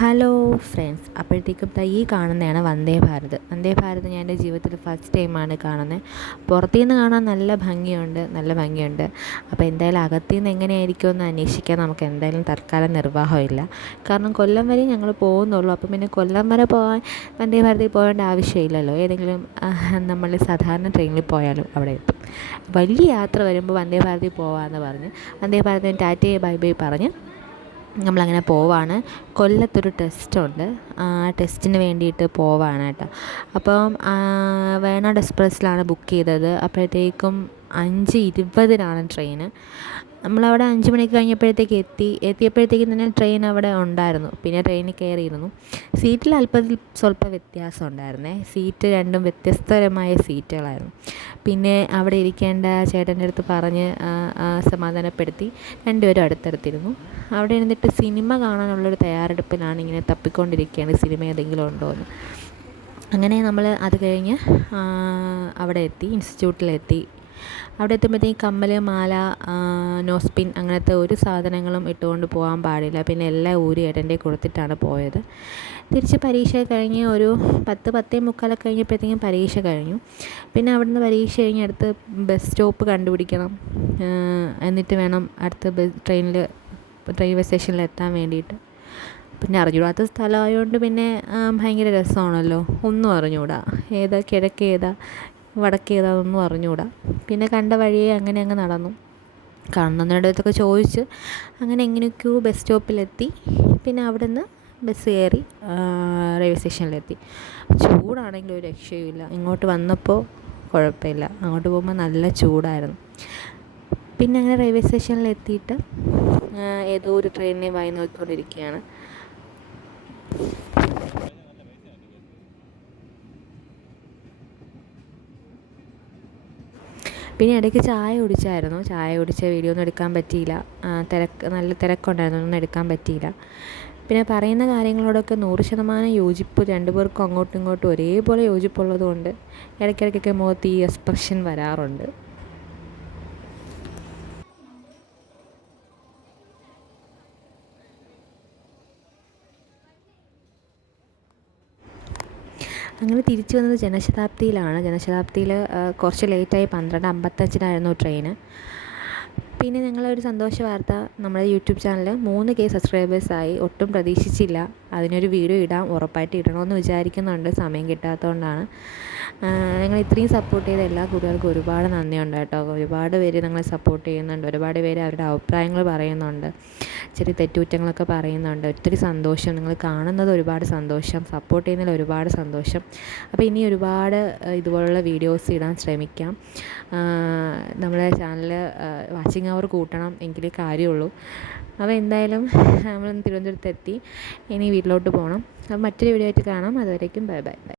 Hello friends അപ്പോഴത്തേക്കും ഈ കാണുന്നതാണ് വന്ദേ ഭാരത്. വന്ദേ ഭാരത് ഞാൻ എന്റെ ജീവിതത്തിൽ ഫസ്റ്റ് ടൈമാണ് കാണുന്നത് പുറത്തു നിന്ന് കാണാൻ നല്ല ഭംഗിയുണ്ട് നല്ല ഭംഗിയുണ്ട്. അപ്പോൾ എന്തായാലും അകത്തു നിന്ന് എങ്ങനെയായിരിക്കും എന്ന് അന്വേഷിക്കാൻ നമുക്ക് എന്തായാലും തൽക്കാലം നിർവാഹമില്ല. കാരണം കൊല്ലം വരെ ഞങ്ങൾ പോകുന്നുള്ളൂ. അപ്പം പിന്നെ കൊല്ലം വരെ പോകാൻ വന്ദേ ഭാരതിൽ പോകേണ്ട ആവശ്യമില്ലല്ലോ. ഏതെങ്കിലും നമ്മൾ സാധാരണ ട്രെയിനിൽ പോയാലും അവിടെ എത്തും. വലിയ യാത്ര വരുമ്പോൾ വന്ദേ ഭാരതിൽ പോകാമെന്ന് പറഞ്ഞ് വന്ദേ ഭാരതിന് ടാറ്റയെ ബൈ ബൈ പറഞ്ഞ് നമ്മളങ്ങനെ പോവാണ്. കൊല്ലത്തൊരു ടെസ്റ്റുണ്ട്. ആ ടെസ്റ്റിന് വേണ്ടിയിട്ട് പോവാണ് കേട്ടോ. അപ്പം വേണാട് എക്സ്പ്രസ്സിലാണ് ബുക്ക് ചെയ്തത്. അപ്പോഴത്തേക്കും അഞ്ച് ഇരുപതിനാണ് ട്രെയിന്. നമ്മളവിടെ അഞ്ച് മണിക്ക് കഴിഞ്ഞപ്പോഴത്തേക്ക് എത്തി. എത്തിയപ്പോഴത്തേക്കും തന്നെ ട്രെയിൻ അവിടെ ഉണ്ടായിരുന്നു. പിന്നെ ട്രെയിനിൽ കയറിയിരുന്നു. സീറ്റിൽ അല്പം സ്വല്പം വ്യത്യാസം ഉണ്ടായിരുന്നേ. സീറ്റ് രണ്ടും വ്യത്യസ്തരമായ സീറ്റുകളായിരുന്നു. പിന്നെ അവിടെ ഇരിക്കേണ്ട ചേട്ടന്റെ അടുത്ത് പറഞ്ഞ് സമാധാനപ്പെടുത്തി രണ്ടുപേരും അടുത്തടുത്തിരുന്നു. അവിടെ ഇരുന്നിട്ട് സിനിമ കാണാനുള്ളൊരു തയ്യാറെടുപ്പിലാണ് ഇങ്ങനെ തപ്പിക്കൊണ്ടിരിക്കുകയാണ്. സിനിമ ഏതെങ്കിലും ഉണ്ടോ എന്ന്. അങ്ങനെ നമ്മൾ അത് കഴിഞ്ഞ് അവിടെ എത്തി ഇൻസ്റ്റിറ്റ്യൂട്ടിലെത്തി. അവിടെ എത്തുമ്പോഴത്തേക്കും കമ്മൽ മാല നോസ്പിൻ അങ്ങനത്തെ ഒരു സാധനങ്ങളും ഇട്ടുകൊണ്ട് പോകാൻ പാടില്ല. പിന്നെ എല്ലാം ഊരി ഏട്ടന്റെ കൊടുത്തിട്ടാണ് പോയത്. തിരിച്ച് പരീക്ഷ കഴിഞ്ഞ് ഒരു പത്ത് പത്തേ മുക്കാലൊക്കെ കഴിഞ്ഞപ്പോഴത്തേക്കും പരീക്ഷ കഴിഞ്ഞു. പിന്നെ അവിടുന്ന് പരീക്ഷ കഴിഞ്ഞ് അടുത്ത് ബസ് സ്റ്റോപ്പ് കണ്ടുപിടിക്കണം എന്നിട്ട് വേണം അടുത്ത ബസ് ട്രെയിനിൽ റെയിൽവേ സ്റ്റേഷനിൽ എത്താൻ വേണ്ടിയിട്ട്. പിന്നെ അറിഞ്ഞൂടാത്ത സ്ഥലമായതുകൊണ്ട് പിന്നെ ഭയങ്കര രസമാണല്ലോ. ഒന്നും അറിഞ്ഞൂടാ ഏതാ കിഴക്ക് ഏതാ വടക്ക് അറിഞ്ഞുകൂടാ. പിന്നെ കണ്ട വഴിയെ അങ്ങനെ അങ്ങ് നടന്നു. കാണുന്നതിനടുത്തൊക്കെ ചോദിച്ച് അങ്ങനെ എങ്ങനെയൊക്കെയോ ബസ് സ്റ്റോപ്പിലെത്തി പിന്നെ അവിടെ നിന്ന് ബസ് കയറി റെയിൽവേ സ്റ്റേഷനിലെത്തി ചൂടാണെങ്കിലും ഒരു രക്ഷയുമില്ല. ഇങ്ങോട്ട് വന്നപ്പോൾ കുഴപ്പമില്ല. അങ്ങോട്ട് പോകുമ്പോൾ നല്ല ചൂടായിരുന്നു. പിന്നെ അങ്ങനെ റെയിൽവേ സ്റ്റേഷനിൽ എത്തിയിട്ട് ഏതോ ഒരു ട്രെയിനിനെ വായി നോക്കിക്കൊണ്ടിരിക്കുകയാണ്. പിന്നെ ഇടയ്ക്ക് ചായ കുടിച്ചായിരുന്നു. ചായ കുടിച്ച വീഡിയോ ഒന്നും എടുക്കാൻ പറ്റിയില്ല. തിരക്ക് നല്ല തിരക്കുണ്ടായിരുന്നു. ഒന്നും എടുക്കാൻ പറ്റിയില്ല. പിന്നെ പറയുന്ന കാര്യങ്ങളോടൊക്കെ നൂറ് ശതമാനം യോജിപ്പ് രണ്ടുപേർക്കും അങ്ങോട്ടും ഇങ്ങോട്ടും ഒരേപോലെ യോജിപ്പുള്ളതുകൊണ്ട് ഇടയ്ക്കിടയ്ക്കൊക്കെ മുഖത്ത് ഈ എക്സ്പ്രഷൻ വരാറുണ്ട്. അങ്ങനെ തിരിച്ചു വന്നത് ജനശതാബ്ദിയിലാണ്. ജനശതാബ്ദിയിൽ കുറച്ച് ലേറ്റായി പന്ത്രണ്ട് അമ്പത്തഞ്ചിനായിരുന്നു ട്രെയിന്. പിന്നെ ഞങ്ങളൊരു സന്തോഷ വാർത്ത നമ്മുടെ യൂട്യൂബ് ചാനൽ മൂന്ന് കെ സബ്സ്ക്രൈബേഴ്സായി. ഒട്ടും പ്രതീക്ഷിച്ചില്ല. അതിനൊരു വീഡിയോ ഇടാം ഉറപ്പായിട്ട് ഇടണമെന്ന് വിചാരിക്കുന്നുണ്ട്. സമയം കിട്ടാത്തതുകൊണ്ടാണ് നിങ്ങൾ ഇത്രയും സപ്പോർട്ട് ചെയ്ത എല്ലാ കുട്ടികൾക്കും ഒരുപാട് നന്ദിയുണ്ട് കേട്ടോ. ഒരുപാട് പേര് നിങ്ങളെ സപ്പോർട്ട് ചെയ്യുന്നുണ്ട്. ഒരുപാട് പേര് അവരുടെ അഭിപ്രായങ്ങൾ പറയുന്നുണ്ട്. ചെറിയ തെറ്റുകുറ്റങ്ങളൊക്കെ പറയുന്നുണ്ട്. ഒത്തിരി സന്തോഷം. നിങ്ങൾ കാണുന്നത് ഒരുപാട് സന്തോഷം. സപ്പോർട്ട് ചെയ്യുന്നതിൽ ഒരുപാട് സന്തോഷം. അപ്പോൾ ഇനി ഒരുപാട് ഇതുപോലുള്ള വീഡിയോസ് ഇടാൻ ശ്രമിക്കാം. നമ്മുടെ ചാനൽ വാച്ചിങ് അവർ കൂട്ടണം എങ്കിലേ കാര്യമുള്ളൂ. അപ്പോൾ എന്തായാലും നമ്മൾ തിരുവനന്തപുരത്ത് എത്തി ഇനി വീട്ടിലോട്ട് പോകണം. അപ്പോൾ മറ്റൊരു വീഡിയോ ആയിട്ട് കാണാം. അതുവരേക്കും ബൈ ബൈ ബൈ.